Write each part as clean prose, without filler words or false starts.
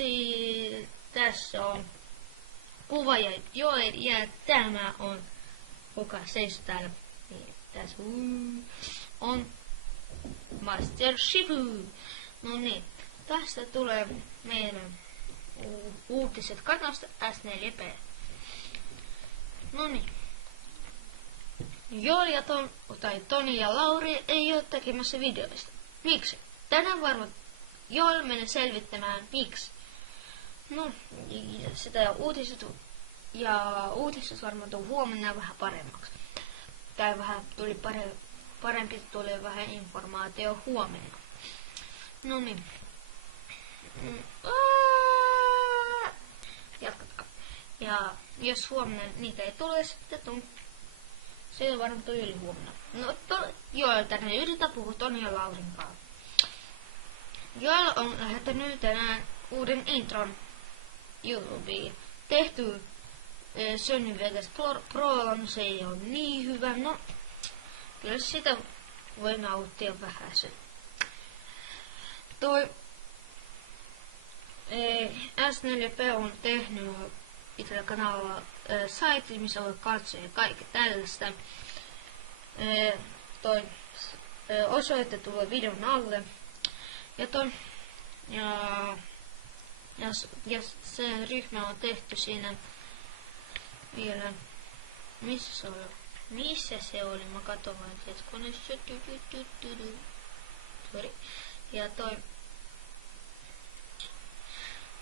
uutisia. Tässä on Kuva ja Joel ja tämä on, kuka seisoo täällä. Niin, tässä on Master Shifu. No niin, tästä tulee meidän uutiset kanavasta S4P. No niin. Joel ja Toni ja Lauri ei ole tekemässä videoista. Miksi? Tänään varmaan Joel menee selvittämään miksi. No, sitä uutiset varmaan tuu huomenna vähän paremmaksi. Tai vähän tuli parempi, tuli vähän informaatio huomenna. No niin. Jatketaan. Ja jos huomenna niitä ei tule, sitten se on varmaan yli huomenna. No, Joel tänne yritetään puhua Toni ja Laurin kanssa. Joel on lähettänyt tänään uuden intron YouTubeen. Tehty Sony Vegas Pro, no se ei ole niin hyvä. No, kyllä sitä voi nauttia vähäsen. Toi S4P on tehnyt itsellä kanavalla saitin, missä voi katsoa ja kaikki tällaista. Toi osoite tulee videon alle. Ja se ryhmä on tehty siinä vielä. Missä se oli? Mä katson vain tietokoneessa. Ja toi.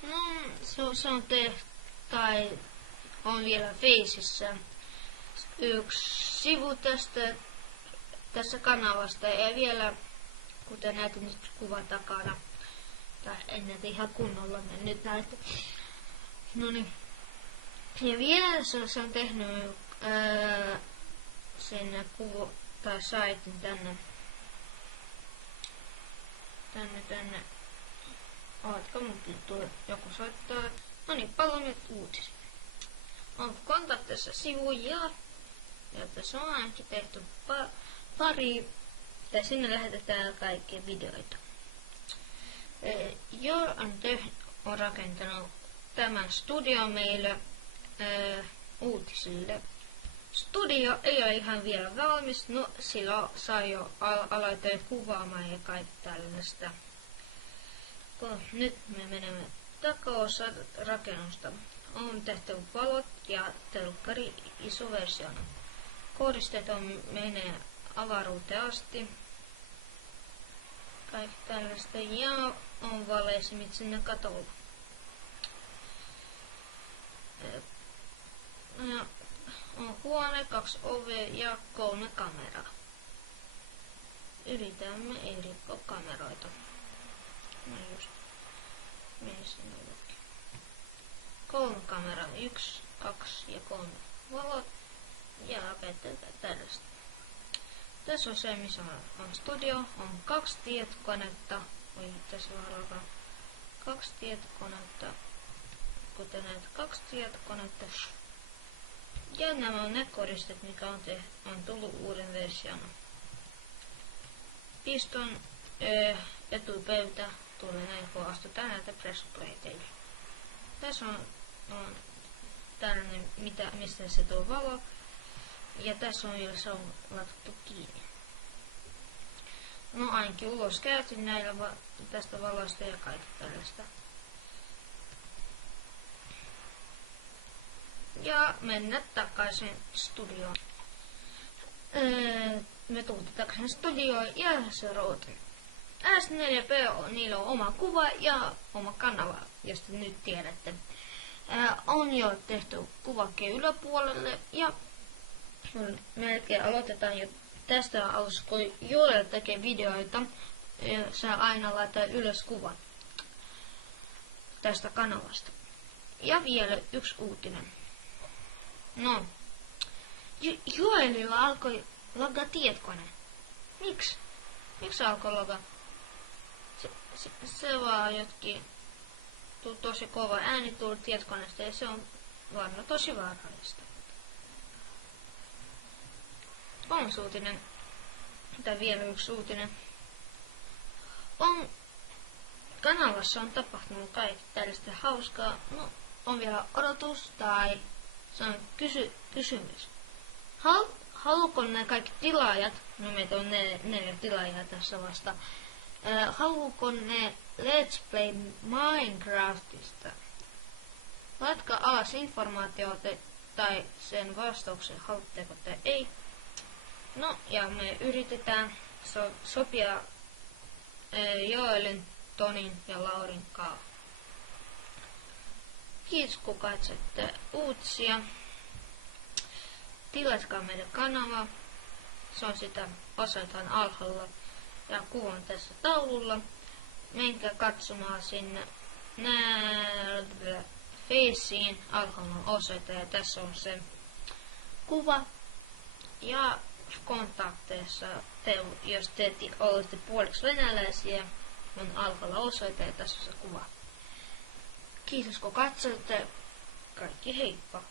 No, se on tehty. Tai on vielä Facessa yksi sivu tässä kanavasta ja vielä, kuten näette nyt kuva takana, tai en näitä ihan kunnolla, nyt näette. Noniin. Ja vielä se on tehnyt sen tai saitin tänne. Ootko mun tulee joku soittaa? No niin, paljon nyt uutisia. On kontaktissa sivuja. Ja tässä on ainakin tehty pari. Ja sinne lähetetään kaikkia videoita. On rakentanut tämän studion meille uutisille. Studio ei ole ihan vielä valmis. No, sillä saa jo aloittaa kuvaamaan ja kaikki tällaista. Nyt me menemme takaosa rakennusta. On tehty valot ja telkkari isoversiona. Koristeet menee avaruuteen asti. Kaikki tällaista ja on valaisimit sinne katolla. Ja on huone, 2 ovea ja 3 kameraa. Yritämme ei rikkoa kameroita. No just. Missä ne luki? 3 kameraa, 1, 2 ja 3 valot ja apetetaan tällaista. Tässä on se, missä on studio, on 2 tietokonetta. Oi, tässä vaan alkaa 2 tietokonetta. Kuten näitä 2 tietokonetta. Ja nämä on ne koristet, mikä on tullut uuden version. Piston etupöytä tulee näin, kun astutaan näitä pressplateille. Tässä on tällainen, mistä se tuo valo. Ja tässä on vielä se on laitettu kiinni. No ainakin ulos käyty näillä tästä valosta ja kaikki tällaista. Ja mennä takaisin studioon. Me tultiin takaisin studioon ja se rooti. S4P, niillä on oma kuva ja oma kanava, josta nyt tiedätte. On jo tehty kuvakkeen yläpuolelle ja melkein aloitetaan jo tästä alussa, kun Joel tekee videoita, saa aina laittaa ylös kuvan tästä kanavasta. Ja vielä yksi uutinen. No, Joelilla alkoi lagaa tietokone. Miksi? Miksi alkoi lagaa? Se vaan jotkin tosi kova ääni tuli tietokoneesta ja se on varmaan tosi vaarallista. Kolmas uutinen, tai vielä yksi uutinen, on kanavassa on tapahtunut kaikki tällaista hauskaa. No, on vielä odotus tai se on kysymys. Haluuko ne kaikki tilaajat, no meitä on 4 tilaajaa tässä vasta, haluuko ne Let's Play Minecraftista? Laitkaa alas informaatiota tai sen vastauksen, haluatteko tai ei. No, ja me yritetään sopia Joelin, Tonin ja Laurin kanssa. Kiitos kun katsotte uutisia. Tilatkaa meidän kanava. Se on sitä osoitan alhaalla ja kuvan tässä taululla. Menkää katsomaan sinne Faceen alhaalla osoite ja tässä on se kuva. Ja kontakteissa, jos te olette puoliksi venäläisiä, on alhaalla osoite ja tässä on se kuva. Kiitos kun katsoitte. Kaikki heippa!